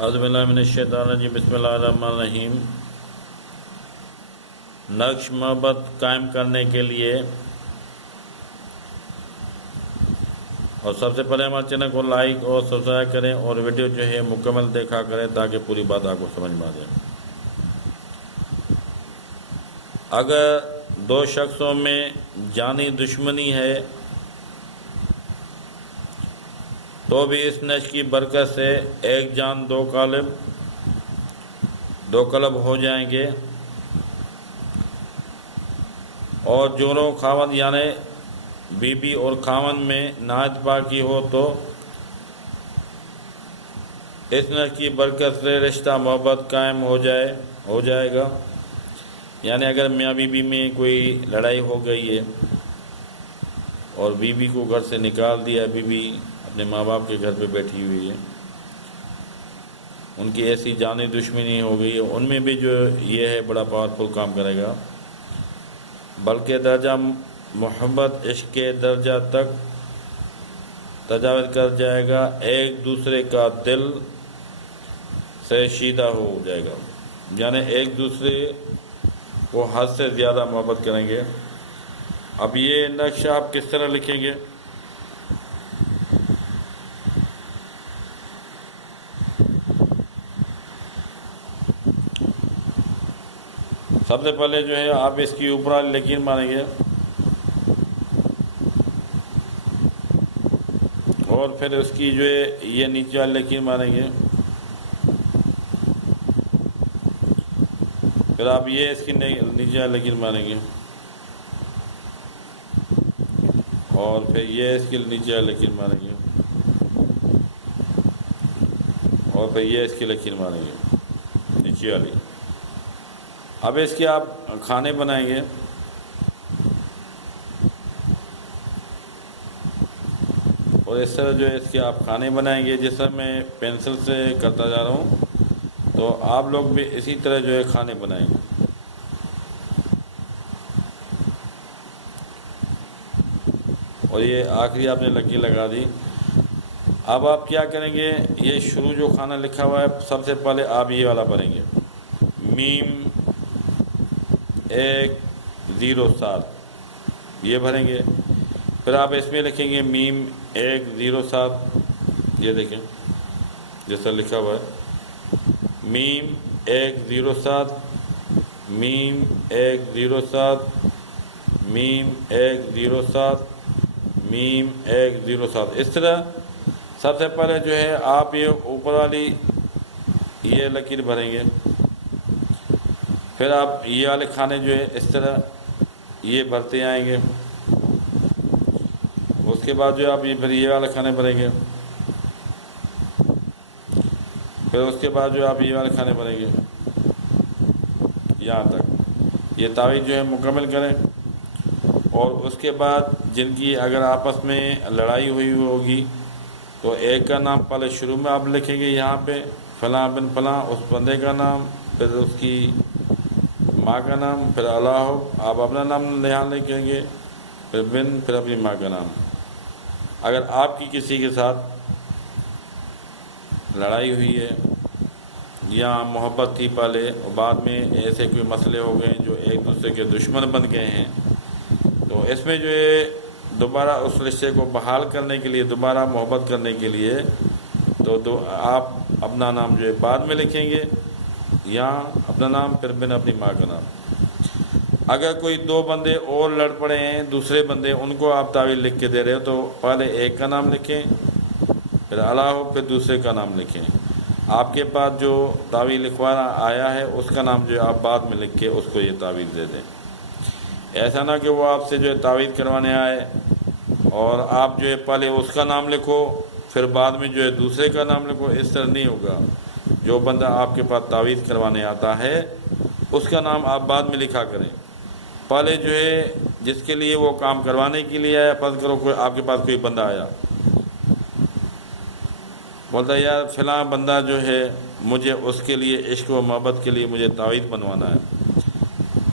اعوذ باللہ من الشیطان الرجیم بسم اللہ الرحمن الرحیم۔ نقش محبت قائم کرنے کے لیے اور سب سے پہلے ہمارے چینل کو لائک اور سبسکرائب کریں اور ویڈیو جو ہے مکمل دیکھا کریں تاکہ پوری بات آپ کو سمجھ میں آ جائے۔ اگر دو شخصوں میں جانی دشمنی ہے تو بھی اس نش کی برکت سے ایک جان دو قلب ہو جائیں گے، اور جوروں خاوند یعنی بیوی اور خاوند میں نااتفاقی ہو تو اس نش کی برکت سے رشتہ محبت قائم ہو جائے گا۔ یعنی اگر میاں بیوی میں کوئی لڑائی ہو گئی ہے اور بیوی کو گھر سے نکال دیا، بیوی اپنے ماں باپ کے گھر پہ بیٹھی ہوئی ہے، ان کی ایسی جانی دشمنی ہو گئی ہے، ان میں بھی جو یہ ہے بڑا پاورفل کام کرے گا، بلکہ درجہ محبت عشق کے درجہ تک تجاوز کر جائے گا، ایک دوسرے کا دل سے شیدہ ہو جائے گا، یعنی ایک دوسرے کو حد سے زیادہ محبت کریں گے۔ اب یہ نقشہ آپ کس طرح لکھیں گے؟ سب سے پہلے جو ہے آپ اس کی اوپر والی لکیر ماریں گے اور پھر اس کی جو ہے یہ نیچے والی لکیر ماریں گے، پھر آپ یہ اس کی نیچے والی لکیر ماریں گے اور پھر یہ اس کی نیچے والی لکیر ماریں گے اور پھر یہ اس کی لکیر ماریں گے نیچے والی۔ اب اس کے آپ کھانے بنائیں گے، اور اس طرح جو ہے اس کے آپ کھانے بنائیں گے، جس طرح میں پینسل سے کرتا جا رہا ہوں تو آپ لوگ بھی اسی طرح جو ہے کھانے بنائیں گے۔ اور یہ آخری آپ نے لکیر لگا دی۔ اب آپ کیا کریں گے، یہ شروع جو کھانا لکھا ہوا ہے سب سے پہلے آپ یہ والا بھریں گے، میم 107 یہ بھریں گے، پھر آپ اس میں لکھیں گے میم 107، یہ دیکھیں جیسا لکھا ہوا ہے میم 107 میم 107 میم 107 میم 107۔ اس طرح سب سے پہلے جو ہے آپ یہ اوپر والی یہ لکیر بھریں گے، پھر آپ یہ والے کھانے جو ہے اس طرح یہ بھرتے آئیں گے، اس کے بعد جو آپ پھر یہ والے کھانے بھریں گے، پھر اس کے بعد جو آپ یہ والے کھانے بھریں گے، یہاں تک یہ تعویذ جو ہے مکمل کریں۔ اور اس کے بعد جن کی اگر آپس میں لڑائی ہوئی ہوگی تو ایک کا نام پہلے شروع میں آپ لکھیں گے، یہاں پہ فلاں بن فلاں اس بندے کا نام، پھر اس کی ماں کا نام، پھر اللہ آپ اپنا نام یہاں لکھیں گے، پھر بن، پھر اپنی ماں کا نام۔ اگر آپ کی کسی کے ساتھ لڑائی ہوئی ہے یا محبت تھی پہلے اور بعد میں ایسے کوئی مسئلے ہو گئے جو ایک دوسرے کے دشمن بن گئے ہیں، تو اس میں جو ہے دوبارہ اس رشتے کو بحال کرنے کے لیے، دوبارہ محبت کرنے کے لیے تو آپ اپنا نام جو ہے بعد میں لکھیں گے، یہاں اپنا نام، پھر بن اپنی ماں کا نام۔ اگر کوئی دو بندے اور لڑ پڑے ہیں، دوسرے بندے، ان کو آپ تعویذ لکھ کے دے رہے ہو تو پہلے ایک کا نام لکھیں، پھر اللہ ہو، پھر دوسرے کا نام لکھیں۔ آپ کے پاس جو تعویذ لکھوانا آیا ہے اس کا نام جو ہے آپ بعد میں لکھ کے اس کو یہ تعویذ دے دیں۔ ایسا نہ کہ وہ آپ سے جو ہے تعویذ کروانے آئے اور آپ جو ہے پہلے اس کا نام لکھو پھر بعد میں جو ہے دوسرے کا نام لکھو، اس طرح نہیں ہوگا۔ جو بندہ آپ کے پاس تعویذ کروانے آتا ہے اس کا نام آپ بعد میں لکھا کریں، پہلے جو ہے جس کے لیے وہ کام کروانے کے لیے آیا، فرض کرو کوئی آپ کے پاس کوئی بندہ آیا، بولتا ہے یار فلاں بندہ جو ہے مجھے اس کے لیے عشق و محبت کے لیے مجھے تعویذ بنوانا ہے،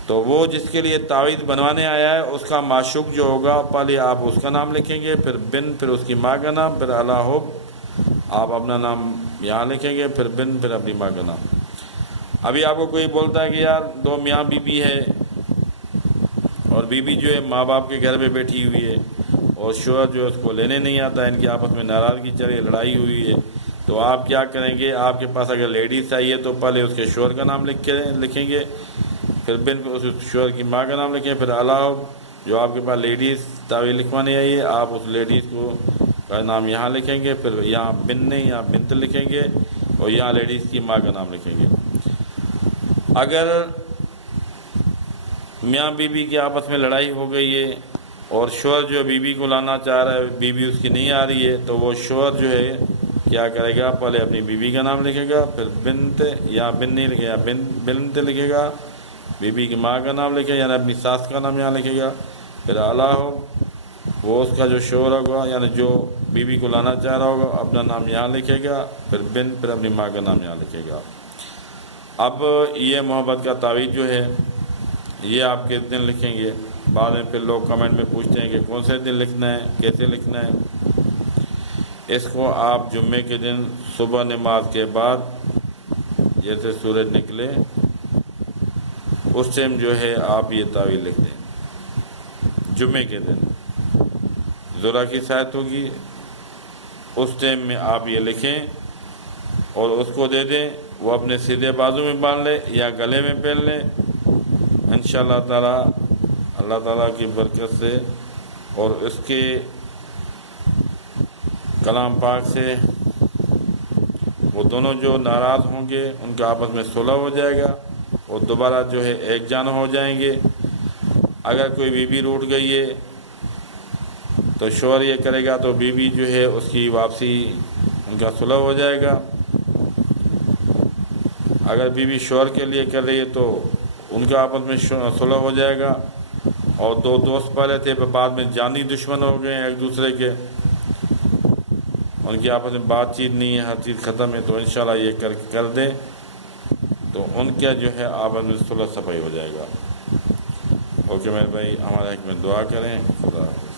تو وہ جس کے لیے تعویذ بنوانے آیا ہے اس کا معشوق جو ہوگا پہلے آپ اس کا نام لکھیں گے، پھر بن، پھر اس کی ماں کا نام، پھر اللہ ہو، آپ اپنا نام یہاں لکھیں گے، پھر بن، پھر اپنی ماں کا نام۔ ابھی آپ کو کوئی بولتا ہے کہ یار 2 میاں بیوی ہے اور بیوی جو ہے ماں باپ کے گھر پہ بیٹھی ہوئی ہے اور شوہر جو ہے اس کو لینے نہیں آتا ہے، ان کی آپس میں ناراضگی چل رہی ہے، لڑائی ہوئی ہے، تو آپ کیا کریں گے؟ آپ کے پاس اگر لیڈیز آئی ہے تو پہلے اس کے شوہر کا نام لکھیں گے، پھر بن اس شوہر کی ماں کا نام لکھیں، پھر علاوہ جو آپ کے پاس لیڈیز تعویذ لکھوانے آئی ہے آپ اس لیڈیز کو کا نام یہاں لکھیں گے، پھر یہاں بن نہیں یہاں بنت لکھیں گے اور یہاں لیڈیز کی ماں کا نام لکھیں گے۔ اگر میاں بیوی کی آپس میں لڑائی ہو گئی ہے اور شوہر جو بیوی کو لانا چاہ رہا ہے، بیوی اس کی نہیں آ رہی ہے، تو وہ شوہر جو ہے کیا کرے گا؟ پہلے اپنی بیوی کا نام لکھے گا، پھر بنت، یا بن نہیں لکھے گا، بنت لکھے گا، بیوی کی ماں کا نام لکھے گا یعنی اپنی ساس کا نام یہاں لکھے گا، پھر اعلیٰ ہو وہ اس کا جو شوہر ہوگا یعنی جو بیوی کو لانا چاہ رہا ہوگا اپنا نام یہاں لکھے گا، پھر بن، پھر اپنی ماں کا نام یہاں لکھے گا۔ اب یہ محبت کا تعویذ جو ہے یہ آپ کس دن لکھیں گے؟ بعد میں پھر لوگ کمنٹ میں پوچھتے ہیں کہ کون سے دن لکھنا ہے، کیسے لکھنا ہے۔ اس کو آپ جمعے کے دن صبح نماز کے بعد جیسے سورج نکلے اس ٹائم جو ہے آپ یہ تعویذ لکھ دیں۔ جمعے کے دن ذرا کی ساعت ہوگی اس ٹائم میں آپ یہ لکھیں اور اس کو دے دیں، وہ اپنے سیدھے بازو میں باندھ لے یا گلے میں پہن لیں، انشاءاللہ تعالیٰ اللہ تعالیٰ کی برکت سے اور اس کے کلام پاک سے وہ دونوں جو ناراض ہوں گے ان کا آپس میں صلح ہو جائے گا اور دوبارہ جو ہے ایک جان ہو جائیں گے۔ اگر کوئی بیوی روٹھ گئی ہے تو شوہر یہ کرے گا تو بیوی جو ہے اس کی واپسی ان کا صلح ہو جائے گا۔ اگر بیوی شوہر کے لیے کر رہی ہے تو ان کا آپس میں صلح ہو جائے گا، اور 2 دوست پہلے تھے بعد میں جانی دشمن ہو گئے ہیں ایک دوسرے کے، ان کی آپس میں بات چیت نہیں ہے، ہر چیز ختم ہے، تو انشاءاللہ یہ کر دیں تو ان کا جو ہے آپس میں صلح صفائی ہو جائے گا۔ اوکے میرے بھائی، ہمارے حق میں دعا کریں۔ خدا حافظ۔